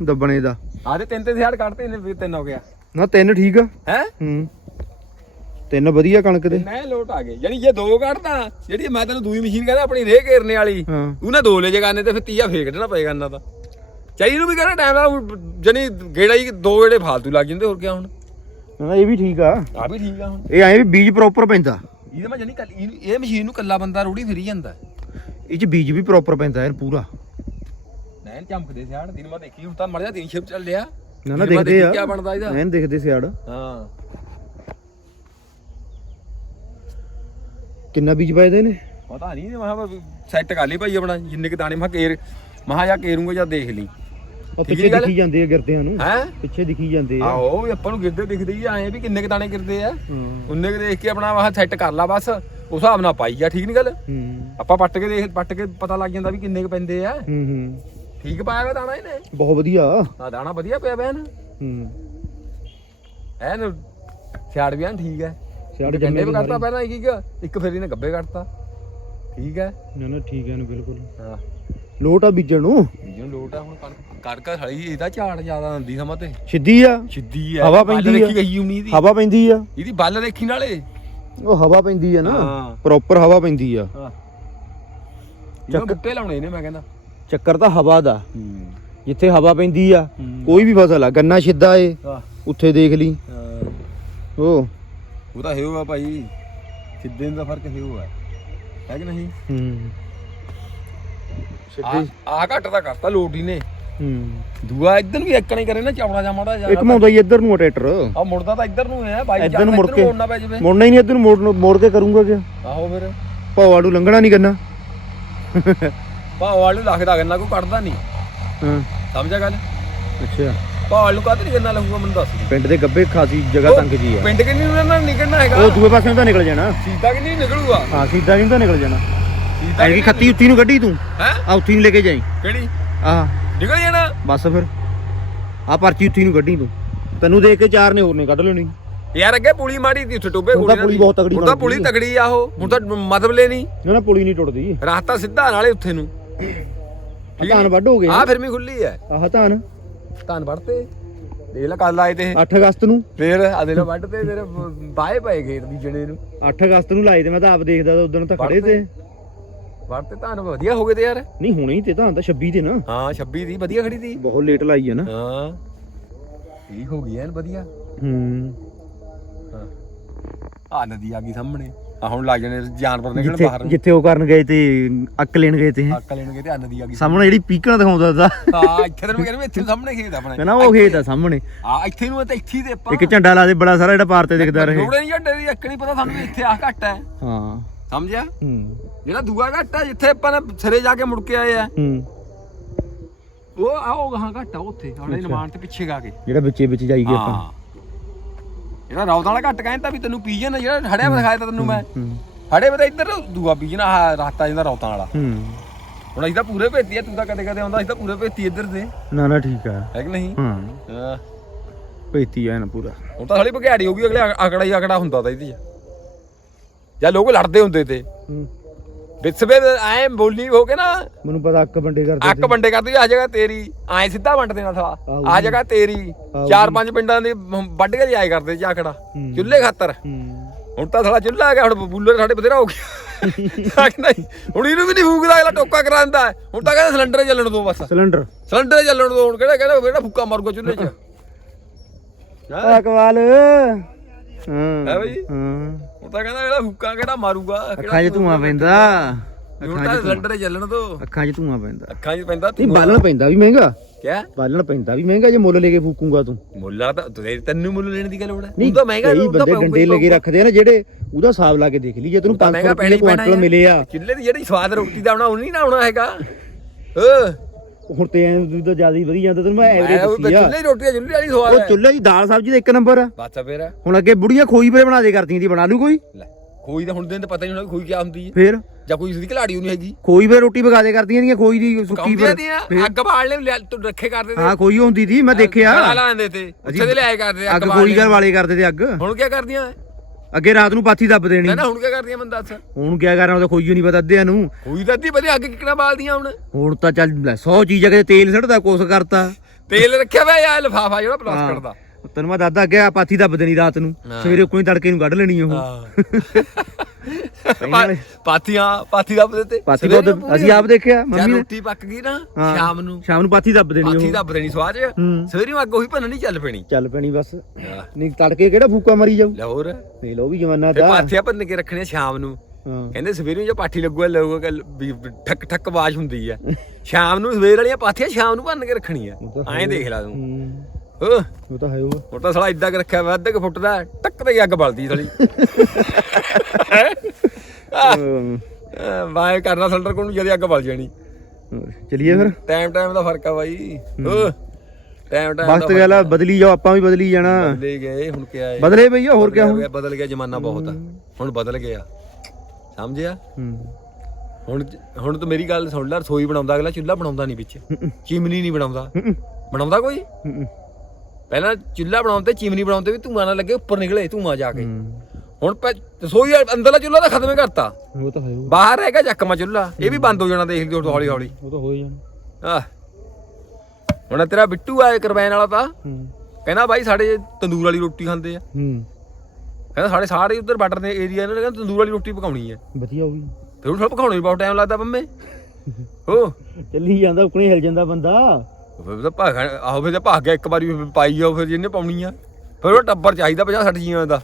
ਦੱਬਣੇ ਦਾ। ਆਦੇ ਤਿੰਨ ਤਿੰਨ ਸਿਆੜ ਕੱਢਤੇ ਇਹਨੇ ਫਿਰ ਤਿੰਨ ਹੋ ਗਿਆ। ਨਾ ਤਿੰਨ ਠੀਕ ਆ। ਹੈ? ਹੂੰ। ਤਿੰਨ ਵਧੀਆ ਕਣਕ ਦੇ। ਮੈਂ ਲੋਟ ਆ ਗਏ। ਯਾਨੀ ਜੇ ਦੋ ਕੱਢਦਾ ਜਿਹੜੀ ਮੈਂ ਤੈਨੂੰ ਦੂਈ ਮਸ਼ੀਨ ਕਹਿੰਦਾ ਆਪਣੀ ਰੇਹ ਘੇਰਨੇ ਵਾਲੀ ਉਹਨੇ ਦੋ ਲੈ ਜਗਾਨੇ ਤੇ ਫਿਰ ਤੀਆ ਫੇਰ ਕੱਢਣਾ ਪਏਗਾ ਇਹਨਾਂ ਦਾ। ਚਾਹੀ ਨੂੰ ਵੀ ਕਹਿੰਦਾ ਟਾਈਮ ਦਾ ਜਣੀ ਗੇੜਾ ਹੀ ਦੋ ਗੇੜੇ ਫਾਲਤੂ ਲੱਗ ਜਾਂਦੇ ਹੋਰ ਕੀ ਹੁਣ? ਨਾ ਇਹ ਵੀ ਠੀਕ ਆ। ਆ ਵੀ ਠੀਕ ਆ ਹੁਣ। ਇਹ ਐਂ ਵੀ ਬੀਜ ਪ੍ਰੋਪਰ ਪੈਂਦਾ। ਇਹਦੇ ਮੈਂ ਜਣੀ ਇਹ ਮਸ਼ੀਨ ਨੂੰ ਕੱਲਾ ਬੰਦਾ ਰੂੜੀ ਫਿਰੀ ਜਾਂਦਾ। ਇਹ ਚ ਬੀਜ ਵੀ ਪ੍ਰੋਪਰ ਪੈਂਦਾ ਯਾਰ ਪੂਰਾ। ਨੈਣ ਚਮਕਦੇ ਸਿਆੜ ਦਿਨ ਮੈਂ ਦੇਖੀ ਹੁਣ ਤਾਂ ਮੜ ਜਾ ਤਿੰਨ ਸ਼ਿਪ ਚੱਲ ਲਿਆ ਨਾ ਨਾ ਦੇਖਦੇ ਦੇਖੀ ਆ। ਕਿਆ ਬਣਦਾ ਇਹਦਾ? ਐਨ ਦੇਖਦੇ ਸਿਆੜ। ਹਾਂ। ਕਿੰਨਾ ਬੀਜ ਪਾਇਦੇ ਨੇ? ਪਤਾ ਨਹੀਂ ਮੈਂ ਸੈੱਟ ਕਰ ਲਈ ਭਾਈ ਆਪਣਾ ਜਿੰਨੇ ਕਿ ਦਾਣੇ ਮੈਂ ਕੇਰ ਮਹਾ ਜਾ ਕੇਰੂੰਗਾ ਜਾਂ ਦੇਖ ਲਈ। ਉਹ ਪਿੱਛੇ? ਦਿਖੀ ਜਾਂਦੇ ਆ ਗਿਰਦਿਆਂ ਨੂੰ। ਹੈ? ਪਿੱਛੇ ਦਿਖੀ ਜਾਂਦੇ ਆ। ਆਹੋ ਵੀ ਆਪਾਂ ਨੂੰ ਗਿਰਦੇ ਦਿਖਦੇ ਹੀ ਆਏ ਵੀ ਕਿੰਨੇ ਕ ਦਾਣੇ ਗਿਰਦੇ ਆ। ਉਹਨੇ ਕ ਦੇਖ ਕੇ ਆਪਣਾ ਵਾਹ ਸੈੱਟ ਕਰ ਲਾ ਬਸ ਉਸ ਹਿਸਾਬ ਨਾਲ ਪਾਈ ਜਾ ਠੀਕ ਨਹੀਂ ਗੱਲ? ਹੂੰ। ਆਪਾਂ ਪੱਟ ਕੇ ਦੇਖ ਪੱਟ ਕੇ ਪਤਾ ਲੱਗ ਜਾਂਦਾ ਵੀ ਕਿੰਨੇ ਕ ਪੈਂਦੇ ਆ। ਹੂੰ ਹੂੰ। ਠੀਕ ਪਾਇਆ ਵਾ ਦਾਣਾ ਇਹਨੇ? ਬਹੁਤ ਵਧੀਆ। ਆ ਦਾਣਾ ਵਧੀਆ ਪਿਆ ਬੈਨ ਹੂੰ। ਐਨ ਛਾੜ ਵੀ ਐਨ ਠੀਕ ਹੈ ਸਿਆੜ ਗੰਡੇ ਜੰਨੇ ਵੀ ਕੱਢਤਾ ਪਹਿਲਾਂ ਇੱਕ ਇੱਕ ਇੱਕ ਫੇਰੀ ਨੇ ਗੱਬੇ ਕੱਢਤਾ ਠੀਕ ਹੈ ਨਾ ਨਾ ਠੀਕ ਹੈ ਨਾ ਬਿਲਕੁਲ। ਹਾਂ। ਲੋਟ ਆ ਬੀਜਣ ਨੂੰ? ਬੀਜਣ ਲੋਟ ਆ ਹੁਣ ਕਣਕ ਕਣਕਾ ਖੜੀ ਇਹਦਾ ਝਾੜ ਜ਼ਿਆਦਾ ਹੁੰਦੀ ਸਮਾਂ ਤੇ। ਸਿੱਧੀ ਆ? ਸਿੱਧੀ ਹੈ ਹਵਾ ਪੈਂਦੀ ਆ। ਦੇਖੀ ਗਈ ਹੁਣੀ ਇਹਦੀ। ਹਵਾ ਪੈਂਦੀ ਆ? ਇਹਦੀ ਬੱਲ ਦੇਖੀ ਨਾਲੇ। ਉਹ ਹਵਾ ਪੈਂਦੀ ਆ ਨਾ। ਹਾਂ। ਪ੍ਰੋਪਰ ਹਵਾ ਪੈਂਦੀ ਆ। ਹਾਂ। ਚੱਕ। ਬੁੱਟੇ ਲਾਉਣੇ ਨੇ ਮੈਂ ਕਹਿੰਦਾ। ਚੱਕਰ ਤਾਂ ਹਵਾ ਦਾ। ਹੂੰ। ਜਿੱਥੇ ਹਵਾ ਪੈਂਦੀ ਆ ਹੂੰ। ਕੋਈ ਵੀ ਫਸਲ ਆ ਗੰਨਾ ਸਿੱਧਾ ਏ ਉੱਥੇ ਦੇਖ ਲਈ। ਉਹ ਉਹ ਤਾਂ ਹੈਗਾ ਭਾਈ। ਸਿੱਧੇ ਦਾ ਫ਼ਰਕ ਹੈਗਾ ਹੈ ਕਿ ਨਹੀਂ? ਹੂੰ। ਸਿੱਧੀ ਆ ਘੱਟ ਦਾ ਕਰਤਾ ਹੀ ਨੇ। ਹੂੰ। ਦੂਆ ਇੱਧਰ ਨੂੰ ਵੀ ਇੱਕ ਨਹੀਂ ਕਰੇ ਨਾ ਚੌੜਾ ਜਾਂ ਮਾੜਾ ਇੱਕ ਮੌਂਦਾ ਹੀ ਇੱਧਰ ਨੂੰ ਆ ਟਰੈਕਟਰ। ਆ ਮੁੜਦਾ ਤਾਂ ਇੱਧਰ ਨੂੰ ਹੈ ਬਾਈ ਇੱਧਰ ਨੂੰ ਮੁੜ ਕੇ। ਮੋੜਨਾ ਪੈ ਜਾਵੇ। ਮੁੜਨਾ ਹੀ ਨਹੀਂ ਇੱਧਰ ਨੂੰ ਮੋੜ ਨੂੰ- ਮੋੜ ਕੇ ਕਰੂੰਗਾ ਕਿ ਆਹੋ ਫਿਰ। ਭਾਵਾ ਨੂੰ ਲੰਘਣਾ ਨਹੀਂ ਕਰਨਾ। ਭਾਵਾਲ ਨੂੰ ਲੱਗਦਾ ਗੰਨਾ ਕੋਈ ਕੱਢਦਾ ਨਹੀਂ ਹਾਂ। ਸਮਝਿਆ ਗੱਲ? ਅੱਛਾ। ਭਾਵਾਲ ਨੂੰ ਨਹੀਂ ਗੰਨਾ ਲੱਗੂਗਾ ਮੈਨੂੰ ਦੱਸ। ਦੇ ਪਿੰਡ ਦੇ ਗੱਬੇ ਖਾਸੀ ਜਗ੍ਹਾ ਤੰਗ ਜੀ ਆ। ਪਿੰਡ ਕਿੰਨੀ ਨੂੰ ਨਾ ਨਿਕਲਣਾ ਹੈਗਾ? ਉਹ ਦੂਏ ਪਾਸੇ ਨੂੰ ਤਾਂ ਨਿਕਲ ਜਾਣਾ। ਸੀਤਾ ਕਿੰਨੀ ਨਿਕਲੂਗਾ? ਹਾਂ ਸਿੱਧਾ ਨਹੀਂ ਤਾਂ ਨਿਕਲ ਜਾਣਾ। ਐਂ ਕਿ ਖੱਤੀ ਉੱਤੀ ਨੂੰ ਕੱਢੀ ਤੂੰ? ਹੈ? ਆ ਉੱਤੀ ਨੂੰ ਲੈ ਕੇ ਜਾਈ। ਕਿਹੜੀ? ਆਹ। ਨਿਕਲ ਜਾਣਾ। ਬਸ ਫਿਰ। ਆ ਪਰਚੀ ਉੱਤੀ ਨੂੰ ਕੱਢੀ ਤੂੰ। ਤੈਨੂੰ ਦੇਖ ਕੇ ਚਾਰ ਨੇ ਹੋਰ ਨੇ ਕੱਢ ਲੈਣੀ। ਯਾਰ ਅੱਗੇ ਪੁਲੀ ਮਾੜੀ ਤੀ ਉੱਥੇ ਟੋਬੇ ਤਾਂ ਪੁਲੀ ਬਹੁਤ ਤਗੜੀ ਹੁਣ ਤਾਂ ਪੁਲੀ। ਤਗੜੀ ਆ ਉਹ। ਹੁਣ ਤਾਂ ਮਤਲਬ ਲੈ ਨਹੀਂ। ਨਾ ਪੁਲੀ ਨਹੀਂ ਟੁੱਟਦੀ। ਰਾਸਤਾ ਸਿੱਧਾ ਨਾਲੇ ਉੱਥੇ ਨੂੰ। ਧਾਨ ਵੱਢ ਹੋ ਗਏ ਆ ਫਿਰ ਵੀ ਖੁੱਲੀ ਹੈ। ਆਹ ਧਾਨ? ਧੰਨ ਵੜਤੇ ਦੇਖ ਲੈ ਕੱਲ ਆਏ ਤੇ 8 ਅਗਸਤ ਨੂੰ? ਫੇਰ ਆ ਦੇ ਲੈ ਵੱਢ ਤੇ ਤੇਰੇ ਬਾਏ ਪਏ ਖੇਤ ਬੀਜਣੇ ਨੂੰ। 8 ਅਗਸਤ ਨੂੰ ਲਾਏ ਤੇ ਮੈਂ ਤਾਂ ਆਪ ਦੇਖਦਾ ਤਾਂ ਉਦੋਂ ਤਾਂ ਖੜੇ ਤੇ। ਵੱਢ ਤੇ ਧੰਨ ਵਧੀਆ ਹੋ ਗਏ ਤੇ ਯਾਰ। ਨਹੀਂ ਹੁਣੇ ਹੀ ਤੇ ਧਾਨ ਤਾਂ 26 ਤੇ ਨਾ। ਹਾਂ 26 ਦੀ ਵਧੀਆ ਖੜੀ ਦੀ ਬਹੁਤ ਲੇਟ ਲਾਈ ਆ ਨਾ। ਹਾਂ। ਠੀਕ ਹੋ ਗਈ ਐਨ ਵਧੀਆ। ਹੂੰ। ਹਾਂ। ਆ ਨਦੀ ਆ ਗਈ ਸਾਹਮਣੇ। ਆ ਹੁਣ ਲੱਗ ਜਾਣੇ ਜਾਨਵਰ ਨਿਕਲਣ ਜਿੱਥੇ ਬਾਹਰ ਨੂੰ। ਜਿੱਥੇ ਉਹ ਕਰਨ ਗਏ ਤੇ ਅੱਕ ਲੈਣ ਗਏ ਤੇ ਹੱਕ ਲੈਣਗੇ ਤੇ ਆ ਨਦੀ ਆ ਗਈ ਸਾਹਮਣੇ ਜਿਹੜੀ ਪੀਕਣਾ ਦਿਖਾਉਂਦਾ ਤਾ। ਹਾਂ ਇੱਥੇ ਤੈਨੂੰ ਕਹਿੰਦਾ ਇੱਥੇ ਸਾਹਮਣੇ ਖੇਤ ਆਪਣਾ। ਕਹਿੰਦਾ ਉਹ ਖੇਤ ਆ ਸਾਹਮਣੇ। ਆ ਇੱਥੇ ਨੂੰ ਤੇ ਇੱਥੇ ਹੀ ਤੇ ਆਪਾਂ ਇੱਕ ਝੰਡਾ ਲਾ ਦੇ ਬੜਾ ਸਾਰਾ ਜਿਹੜਾ ਪਾਰ ਤੇ ਦਿਖਦਾ ਰਹੇ। ਲੋੜੇ ਨਹੀਂ ਝੰਡੇ ਦੀ ਇੱਕ ਨਹੀਂ ਪਤਾ ਸਾਨੂੰ ਵੀ ਇੱਥੇ ਆ ਘੱਟ ਹੈ। ਹਾਂ। ਸਮਝਿਆ? ਹੂੰ। ਜਿਹੜਾ ਦੂਆ ਘੱਟ ਹੈ ਜਿੱਥੇ ਆਪਾਂ ਨੇ ਸਿਰੇ ਜਾ ਕੇ ਮੁੜ ਕੇ ਆਏ ਆ। ਹੂੰ। ਉਹ ਆ ਉਹ ਗਾਂ ਘੱਟ ਆ ਉੱਥੇ। ਆਪਣੇ ਨਿਮਾਨ ਤੇ ਪਿੱਛੇ ਗਾ ਕੇ। ਜਿਹੜਾ ਵਿੱਚੇ ਵਿੱਚ ਜਾਈ ਗਏ ਆਪਾਂ। ਹਾਂ। ਜਿਹੜਾ ਰੌਤ ਵਾਲਾ ਘੱਟ ਕਹਿੰਦਾ ਵੀ ਤੈਨੂੰ ਪੀ ਜਾਣਾ ਜਿਹੜਾ ਹੜਿਆ ਦਿਖਾਇਆ ਤਾ ਤੈਨੂੰ ਮੈਂ। ਹੜੇ ਵੇ ਤਾਂ ਇੱਧਰ ਦੂਆ ਪੀ ਜਾਣਾ ਆਹ ਰਾਤਾ ਜਾਂਦਾ ਰੌਤਾਂ ਵਾਲਾ। ਹੂੰ। ਹੁਣ ਅਸੀਂ ਤਾਂ ਪੂਰੇ ਭੇਤੀ ਆ ਤੂੰ ਤਾਂ ਕਦੇ ਕਦੇ ਆਉਂਦਾ ਅਸੀਂ ਤਾਂ ਪੂਰੇ ਭੇਤੀ ਇੱਧਰ ਦੇ। ਨਾ ਨਾ ਠੀਕ ਆ। ਹੈ ਕਿ ਨਹੀਂ? ਹਾਂ। ਭੇਤੀ ਆ ਨਾ ਪੂਰਾ। ਹੁਣ ਤਾਂ ਸਾਲੀ ਭਗਿਆੜੀ ਹੋ ਗਈ ਅਗਲੇ ਆਕੜਾ ਹੀ ਆਕੜਾ ਹੁੰਦਾ ਤਾਂ ਇਹਦੇ। ਜਾਂ ਲੋਕ ਲੜਦੇ ਹੁੰਦੇ ਤੇ। ਹੂੰ। ਵਿਸਵੇ ਐ ਬੋਲੀ ਹੋ ਕੇ ਨਾ ਮੈਨੂੰ ਪਤਾ ਅੱਕ ਬੰਡੇ ਕਰਦੇ ਅੱਕ ਵੰਡੇ ਕਰਦੀ ਆ ਜਗ੍ਹਾ ਤੇਰੀ ਐ ਸਿੱਧਾ ਵੰਡ ਦੇਣਾ ਥਾ। ਆ ਜਗ੍ਹਾ ਤੇਰੀ ਚਾਰ ਪੰਜ ਪਿੰਡਾਂ ਦੇ ਵੱਢ ਕੇ ਲਿਆਏ ਕਰਦੇ ਝਾਕੜਾ। ਚੁੱਲ੍ਹੇ ਖਾਤਰ। ਹੁਣ ਤਾਂ ਸਾਲਾ ਚੁੱਲ੍ਹਾ ਆ ਗਿਆ ਹੁਣ ਬੂਲਰ ਸਾਡੇ ਬਥੇਰਾ ਹੋ ਗਿਆ। ਨਹੀਂ ਹੁਣ ਇਹਨੂੰ ਵੀ ਨਹੀਂ ਫੂਕਦਾ ਅਗਲਾ ਟੋਕਾ ਕਰਾ ਦਿੰਦਾ ਹੈ। ਹੁਣ ਤਾਂ ਕਹਿੰਦਾ ਸਿਲੰਡਰ ਚੱਲਣ ਦੋ ਬਸ। ਸਿਲੰਡਰ। ਸਿਲੰਡਰ ਚੱਲਣ ਦੋ ਹੁਣ ਕਿਹੜਾ ਕਹਿੰਦਾ ਕਿਹੜਾ ਫੂਕਾ ਮਾਰੂਗਾ ਚੁੱਲ੍ਹੇ 'ਚ। [LAUGHS] ਹੈਂ? ਅਕਵਾਲ। ਹਾਂ ਹੈ ਬਈ? ਹਾਂ। ਹੁਣ ਤਾਂ ਕਹਿੰਦਾ ਕਿਹੜਾ ਫੂਕਾ ਕਿਹੜਾ ਮਾਰੂਗਾ ਅੱਖਾਂ 'ਚ ਧੂਆਂ ਪੈਂਦਾ। ਹੁਣ ਤਾਂ ਸਿਲੰਡਰ ਚੱਲਣ ਦੋ। ਅੱਖਾਂ 'ਚ ਧੂਆਂ ਪੈਂਦਾ। ਅੱਖਾਂ 'ਚ ਪੈਂਦਾ ਨਹੀਂ ਤੂੰ ਬਾਲਣ ਪੈਂਦਾ ਵੀ ਮਹਿੰਗਾ। ਕਿਆ? ਬਾਲਣ ਪੈਂਦਾ ਵੀ ਮਹਿੰਗਾ ਜੇ ਮੁੱਲ ਲੈ ਕੇ ਫੂਕੂਗਾ ਤੂੰ। ਮੁੱਲਾ ਤਾਂ ਤੇਰੇ ਤੈਨੂੰ ਮੁੱਲ ਲੈਣ ਦੀ ਗੱਲ ਹੈ? ਨਹੀਂ ਉਹ ਤਾਂ ਮਹਿੰਗਾ ਉਹ ਤਾਂ ਹੀ ਡੰਡੇ ਲੱਗੇ। ਰੱਖਦੇ ਆ ਨਾ ਜਿਹੜੇ ਉਹਦਾ ਹਿਸਾਬ ਲਾ ਕੇ ਦੇਖ ਲਈ ਜੇ ਤੈਨੂੰ ਤਾਂ 500 ਮਹਿੰਗਾ ਰੁਪਏ ਹੀ ਕੁਆਂਟਲ। ਮਿਲੇ ਆ। ਚੁੱਲ੍ਹੇ ਦੀ ਜਿਹੜੀ ਸਵਾਦ ਰੋਟੀ ਦਾ ਆਉਣਾ ਉਹ ਨਹੀਂ ਨਾ ਆਉਣਾ ਹੈਗਾ। ਓ ਹੁਣ ਤੇ ਤੂੰ ਤਾਂ ਜ਼ਿਆਦਾ ਹੀ ਵਧੀ ਜਾਂਦਾ ਤੈਨੂੰ ਮੈਂ ਐਵਰੇਜ ਦੱਸੀ ਆ। ਚੁੱਲ੍ਹੇ ਦੀ ਰੋਟੀ ਚੁੱਲ੍ਹੇ ਵਾਲੀ ਸਵਾਦ ਉਹ ਹੈ। ਚੁੱਲ੍ਹੇ ਦੀ ਦਾਲ ਸਬਜ਼ੀ ਦਾ ਇੱਕ ਨੰਬਰ ਆ। ਬਸ ਫੇਰ। ਹੁਣ ਅੱਗੇ ਬੁੜੀਆਂ ਖੋਈ ਪਰੇ ਬਣਾ ਦੇ ਕਰਦੀਆਂ ਦੀ ਬਣਾ ਲੂ ਕੋਈ? ਲੈ ਕੋਈ ਤਾਂ ਹੁਣ ਦਿਨ ਤਾਂ ਪਤਾ ਨਹੀਂ ਹੋਣਾ ਖੋਈ ਕੀ ਹੁੰਦੀ ਹੈ। ਫੇਰ? ਜਾਂ ਕੋਈ ਇਸਦੀ ਘਲਾੜੀ ਨਹੀਂ ਹੈਗੀ। ਖੋਈ ਪਰੇ ਰੋਟੀ ਪਕਾ ਦੇ ਕਰਦੀਆਂ ਦੀਆਂ ਖੋਈ ਦੀ ਸੁੱਕੀ ਪਰ ਦੀਆਂ ਅੱਗ ਬਾਲ ਲੈ ਤੂੰ ਰੱਖੇ ਕਰਦੇ ਤੇ। ਹਾਂ ਖੋਈ ਹੁੰਦੀ ਸੀ ਮੈਂ ਦੇਖਿਆ। ਲਾ ਲਾਂਦੇ ਤੇ। ਉੱਥੇ ਦੇ ਲਿਆਏ ਕਰਦੇ ਅੱਗ ਖੋਈ ਘਰ ਵਾਲੇ ਕਰਦੇ ਤੇ ਅੱਗ। ਹੁਣ ਕੀ ਕਰਦੀਆਂ? ਅੱਗੇ ਰਾਤ ਨੂੰ ਪਾਥੀ ਦੱਬ ਦੇਣੀ। ਨਾ ਨਾ ਹੁਣ ਕੀ ਕਰਦੀਆਂ ਬੰਦਾ ਦੱਸ? ਹੁਣ ਕੀ ਕਰਨਾ ਉਹ ਤਾਂ ਖੋਈ ਨਹੀਂ ਪਤਾ ਅੱਧਿਆਂ ਨੂੰ। ਕੋਈ ਤਾਂ ਅੱਧੀ ਵਧੀਆ ਅੱਗ ਕਿਕਣਾ ਬਾਲਦੀਆਂ ਹੁਣ। ਹੁਣ ਤਾਂ ਚੱਲ 100 ਚੀਜ਼ਾਂ ਕਿਤੇ ਤੇਲ ਸੜਦਾ ਕੁਛ ਕਰਤਾ। ਤੇਲ ਰੱਖਿਆ ਹੋਇਆ ਯਾਰ ਲਫਾਫਾ ਜਿਹੜਾ ਪਲਾਸਟਿਕ ਦਾ ਤੈਨੂੰ ਮੈਂ ਦਾਦਾ ਅੱਗੇ ਆ ਪਾਥੀ ਦੱਬ ਦੇਣੀ ਰਾਤ ਨੂੰ। ਸਵੇਰੇ ਕੋਈ ਤੜਕੇ ਨੂੰ ਕੱਢ ਲੈਣੀ ਉਹ। ਹਾਂ। ਪਾਥੀਆਂ ਪਾਥੀ ਦੱਬ ਦਿੱਤੇ। ਪਾਥੀ ਸਵੇਰੇ ਪੂਰੀ ਅਸੀਂ ਆਪ ਦੇਖਿਆ ਮੰਮੀ ਨੇ। ਰੋਟੀ ਪੱਕ ਗਈ ਨਾ ਹਾਂ। ਸ਼ਾਮ ਨੂੰ। ਸ਼ਾਮ ਨੂੰ ਪਾਥੀ ਦੱਬ ਦੇਣੀ ਪਾਥੀ ਉਹ। ਦੱਬ ਦੇਣੀ ਸਵਾਦ। ਚ ਹੂੰ। ਸਵੇਰੇ ਨੂੰ ਅੱਗ ਉਹੀ ਭੰਨਣੀ ਚੱਲ ਪੈਣੀ। ਚੱਲ ਪੈਣੀ ਬਸ। ਨਹੀਂ ਤੜਕੇ ਕਿਹੜਾ ਫੂਕਾ ਮਰੀ ਜਾਊ? ਲਾਹੌਰ ਨਹੀਂ ਲੋ ਵੀ ਜਮਾਨਾ ਤੇ। ਦਾ ਪਾਥੀਆਂ ਭੰਨ ਕੇ ਰੱਖਣੀਆਂ ਸ਼ਾਮ ਨੂੰ। ਹਾਂ। ਕਹਿੰਦੇ ਸਵੇਰੇ ਨੂੰ ਜੇ ਪਾਠੀ ਲੱਗੂਗਾ ਲੋਕ ਠੱਕ ਠੱਕ ਆਵਾਜ਼ ਹੁੰਦੀ ਆ। ਸ਼ਾਮ ਨੂੰ ਸਵੇਰ ਵਾਲੀਆਂ ਪਾਥੀਆਂ ਸ਼ਾਮ ਨੂੰ ਭੰਨ ਕੇ ਰੱਖਣੀਆਂ। ਉਹ ਤਾਂ ਐਂ ਦੇਖ ਲਾ ਤੂੰ। ਹੂੰ, ਓ ਉਹ ਤਾਂ ਹੈ ਉਹ। ਤਾਂ ਸਾਲਾ ਇਦਾਂ ਕਿ ਰੱਖਿਆ ਵਾ ਅੱਧੇ ਕੁ ਫੁੱਟ ਦਾ ਟੱਕ ਤੇ ਹੀ ਅੱਗ ਬਲਦੀ ਸਾਲੀ। ਅਮ, ਵਾਏ ਕਰਨਾ ਸਿਲੰਡਰ ਕੋਲ ਨੂੰ ਜਦ ਅੱਗ ਬਲ ਜਾਣੀ। ਹੋਰ, ਚੱਲੀਏ ਫਿਰ? ਟਾਈਮ ਟਾਈਮ ਦਾ ਫ਼ਰਕ ਆ ਬਾਈ। ਓ ਟਾਈਮ ਟਾਈਮ ਵਕਤ ਆ। ਬਦਲੀ ਜਾਓ ਆਪਾਂ ਵੀ ਬਦਲੀ ਜਾਣਾ। ਬਦਲੇ ਗਏ ਹੁਣ ਕੀ ਆਏ ਬਦਲੇ ਭਈਆ ਹੋਰ ਕਿਆ ਹੁਣ? ਬਦਲ ਗਿਆ ਜ਼ਮਾਨਾ ਬਹੁਤ ਆ। ਹੁਣ ਬਦਲ ਗਿਆ। ਸਮਝਿਆ? ਹੂੰ ਹੁਣ ਹੁਣ ਤੂੰ ਮੇਰੀ ਗੱਲ ਸੁਣ ਲੈ ਰਸੋਈ ਬਣਾਉਂਦਾ ਅਗਲਾ ਚੁੱਲ੍ਹਾ ਬਣਾਉਂਦਾ ਨਹੀਂ ਵਿੱਚ। ਚਿਮਨੀ ਨਹੀਂ ਬਣਾਉਂਦਾ। ਹੂੰ, ਬਣਾਉਂਦਾ ਕੋਈ? ਹੂੰ, ਪਹਿਲਾਂ ਚੁੱਲ੍ਹਾ ਬਣਾਉਂਦੇ ਚਿਮਨੀ ਬਣਾਉਂਦੇ ਵੀ ਧੂਆਂ ਨਾ ਲੱਗੇ ਉੱਪਰ ਨਿਕਲੇ ਧੂਆਂ ਜਾ ਕੇ। ਹੁਣ ਰਸੋਈ ਅੰਦਰਲਾ ਚੁੱਲ੍ਹਾ ਤਾਂ ਖਤਮ ਹੀ ਕਰਤਾ। ਉਹ ਤਾਂ ਹੈ ਉਹ ਬਾਹਰ ਹੈਗਾ ਚੱਕਮਾ ਚੁੱਲ੍ਹਾ। ਇਹ ਵੀ ਬੰਦ ਹੋ ਜਾਣਾ ਦੇਖ ਲਿਓ ਹੌਲੀ ਹੌਲੀ। ਉਹ ਤਾਂ ਹੋ ਹੀ ਜਾਣਾ। ਆਹ। ਹੁਣ ਤੇਰਾ ਬਿੱਟੂ ਆਏ ਕਰਵੈਨ ਵਾਲਾ ਤਾਂ। ਕਹਿੰਦਾ ਬਾਈ ਸਾਡੇ ਤੰਦੂਰ ਵਾਲੀ ਰੋਟੀ ਖਾਂਦੇ ਆ। ਹੂੰ। ਕਹਿੰਦਾ ਸਾਡੇ ਸਾਰੇ ਉਧਰ ਬਾਰਡਰ ਦੇ ਏਰੀਆ ਨੇ ਕਹਿੰਦਾ ਤੰਦੂਰ ਵਾਲੀ ਰੋਟੀ ਪਕਾਉਣੀ ਹੈ ਵਧੀਆ ਉਹ ਵੀ ਫਿਰ ਉਹ ਪਕਾਉਣੇ ਵੀ ਬਹੁਤ ਟਾਈਮ ਲੱਗਦਾ ਪੰਮੇ। [LAUGHS] ਹੋ। ਚੱਲੀ ਜਾਂਦਾ ਉਕਣੇ ਹਿਲ ਜਾਂਦਾ ਬੰਦਾ। ਫਿਰ ਤਾਂ ਭਾਗ ਆਹੋ ਫਿਰ ਤਾਂ ਭਾਗ ਗਿਆ ਇੱਕ ਵਾਰੀ ਫਿਰ ਪਾਈ ਜਾਓ ਫਿਰ ਜਿਹਨੇ ਪਾਉਣੀ ਆ। ਫਿਰ ਉਹ ਟੱਬਰ ਚਾਹੀਦਾ 50 60 ਜੀਆਂ ਦਾ।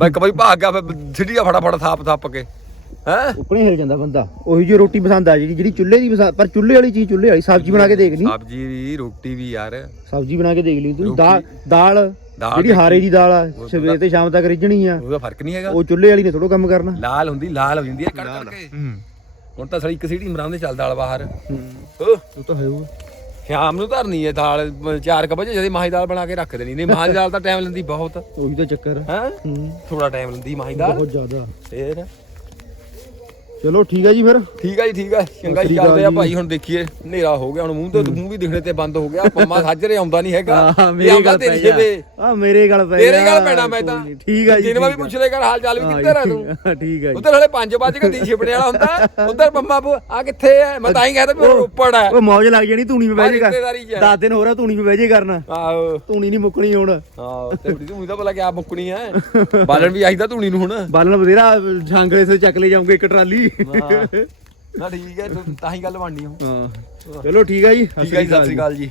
ਬਈ ਇੱਕ ਵਾਰੀ ਭਾਗ ਗਿਆ ਫਿਰ ਸਿੱਧੀ ਫਟਾਫਟ ਥਾਪ ਥਾਪ ਕੇ ਹੈ? ਉਕਣੇ ਹਿਲ ਜਾਂਦਾ ਬੰਦਾ। ਉਹੀ ਜਿਹੀ ਰੋਟੀ ਪਸੰਦ ਆ ਜਿਹੜੀ ਜਿਹੜੀ ਚੁੱਲ੍ਹੇ ਦੀ ਪਸੰਦ ਪਰ ਚੁੱਲ੍ਹੇ ਵਾਲੀ ਚੀਜ਼ ਚੁੱਲ੍ਹੇ ਵਾਲੀ ਸਬਜ਼ੀ ਬਣਾ ਕੇ ਦੇਖ ਲਈ। ਸਬਜ਼ੀ ਵੀ ਰੋਟੀ ਵੀ ਯਾਰ। ਸਬਜ਼ੀ ਬਣਾ ਕੇ ਦੇਖ ਲਈ। ਤੂੰ ਦਾਲ ਦਾਲ ਦਾਲ ਜਿਹੜੀ ਹਾਰੇ ਦੀ ਦਾਲ ਆ ਸਵੇਰ ਤੇ ਸ਼ਾਮ ਤੱਕ ਰਿੱਝਣੀ ਆ। ਉਹਦਾ ਫ਼ਰਕ ਨਹੀਂ ਹੈਗਾ। ਉਹ ਚੁੱਲ੍ਹੇ ਵਾਲੀ ਨੇ ਥੋੜੋ ਕੰਮ ਕਰਨਾ। ਲਾਲ ਹੁੰਦੀ ਲਾਲ ਹੋ ਜਾਂਦੀ ਹੈ ਕੜ ਕੜ ਕੇ ਹੂੰ। ਹੁਣ ਤਾਂ ਸੜੀ ਇੱਕ ਸੀਟੀ ਮਰਾਉਂਦੇ ਚੱਲਦਾ ਵਾਲਾ ਬਾਹਰ। ਉਹ ਤਾਂ ਹੈ ਉਹ ਸ਼ਾਮ ਨੂੰ ਧਰਨੀ ਹੈ ਦਾਲ 4 ਵਜੇ ਜਦੇ ਮਾਹੀ ਦਾਲ ਬਣਾ ਕੇ ਰੱਖ ਦੇਣੀ। ਨਹੀਂ ਮਾਹੀ ਦਾਲ ਤਾਂ ਟਾਈਮ ਲੈਂਦੀ ਬਹੁਤ। ਉਹੀ ਤਾਂ ਚੱਕਰ ਹੂੰ। ਥੋੜਾ ਟਾਈਮ ਲੈਂਦੀ ਮਾਹੀ ਦਾਲ। ਬਹੁਤ ਜ਼ਿਆਦਾ। ਫੇਰ ਚਲੋ ਠੀਕ ਹੈ ਜੀ ਫਿਰ। ਠੀਕ ਆ ਜੀ ਠੀਕ ਆ। ਚੰਗਾ ਜੀ ਚੱਲਦੇ ਆ ਭਾਈ ਹੁਣ ਦੇਖੀਏ। ਹਨੇਰਾ ਹੋ ਗਿਆ ਹੁਣ ਮੂੰਹ ਤੇ ਮੂੰਹ ਵੀ ਦਿਖਣੇ ਤੇ ਬੰਦ ਹੋ ਗਿਆ। ਪੰਮਾ ਸਾਜਰੇ ਆਉਂਦਾ ਨਹੀਂ ਹੈਗਾ। ਮੇਰੇ ਗੱਲ ਪੈ ਆ ਮੇਰੇ ਗੱਲ ਪੈ ਤੇਰੇ ਜਾ, ਗੱਲ ਪੈਣਾ ਮੈਂ ਤਾਂ। ਠੀਕ ਆ ਜੀ ਮੈਂ ਵੀ ਆ। ਪੁੱਛ ਲੈ ਕਰ ਹਾਲ ਚਾਲ ਵੀ ਕਿੱਥੇ ਰਹਿ ਤੂੰ? ਠੀਕ- ਆ ਜੀ। ਉਧਰ ਹਲੇ 5 ਵਜੇ ਕਦੀ ਛਿਪਣੇ ਵਾਲਾ ਹੁੰਦਾ। ਉਧਰ ਪੰਮਾ ਆ ਕਿੱਥੇ ਹੈ ਮੈਂ ਤਾਂ ਹੀ ਕਹਿੰਦਾ ਵੀ ਉੱਪੜ ਹੈ ਉਹ ਮੌਜ ਲੱਗ ਜਾਣੀ ਧੂਣੀ 'ਤੇ ਬਹਿ ਜੇ ਰਿਸ਼ਤੇਦਾਰੀ 'ਚ ਕਰ ਹੈ। 10 ਦਿਨ ਹੋਰ ਆ ਧੂਣੀ 'ਤੇ ਬਹਿ ਜੇ ਕਰਨਾ। ਆਹੋ। ਧੂਣੀ ਨਹੀਂ ਮੁੱਕਣੀ ਹੁਣ। ਹਾਂ ਤੇ ਬੜੀ ਤੂੰ ਤਾਂ ਭਲਾ ਕਿਆ ਮੁੱਕਣੀ ਹੈ ਬਾਲਣ ਵੀ ਆਈਦਾ ਧੂਣੀ ਨੂੰ ਹੁਣ। ਬਾਲਣ ਬਥੇਰਾ ਛਾਂਗਲੇ ਸੇ ਚੱਕ ਲੈ ਜਾਉਂਗੇ ਇੱਕ ਟਰਾਲੀ। ਹਾਂ। ਨਾ ਠੀਕ ਹੈ ਤੂੰ ਹੀ ਗੱਲ ਬਣਨੀ ਹਾਂ। ਚਲੋ ਠੀਕ ਆ ਜੀ ਠੀਕ ਹੈ ਜੀ ਸਤਿ ਸ੍ਰੀ ਅਕਾਲ ਜੀ।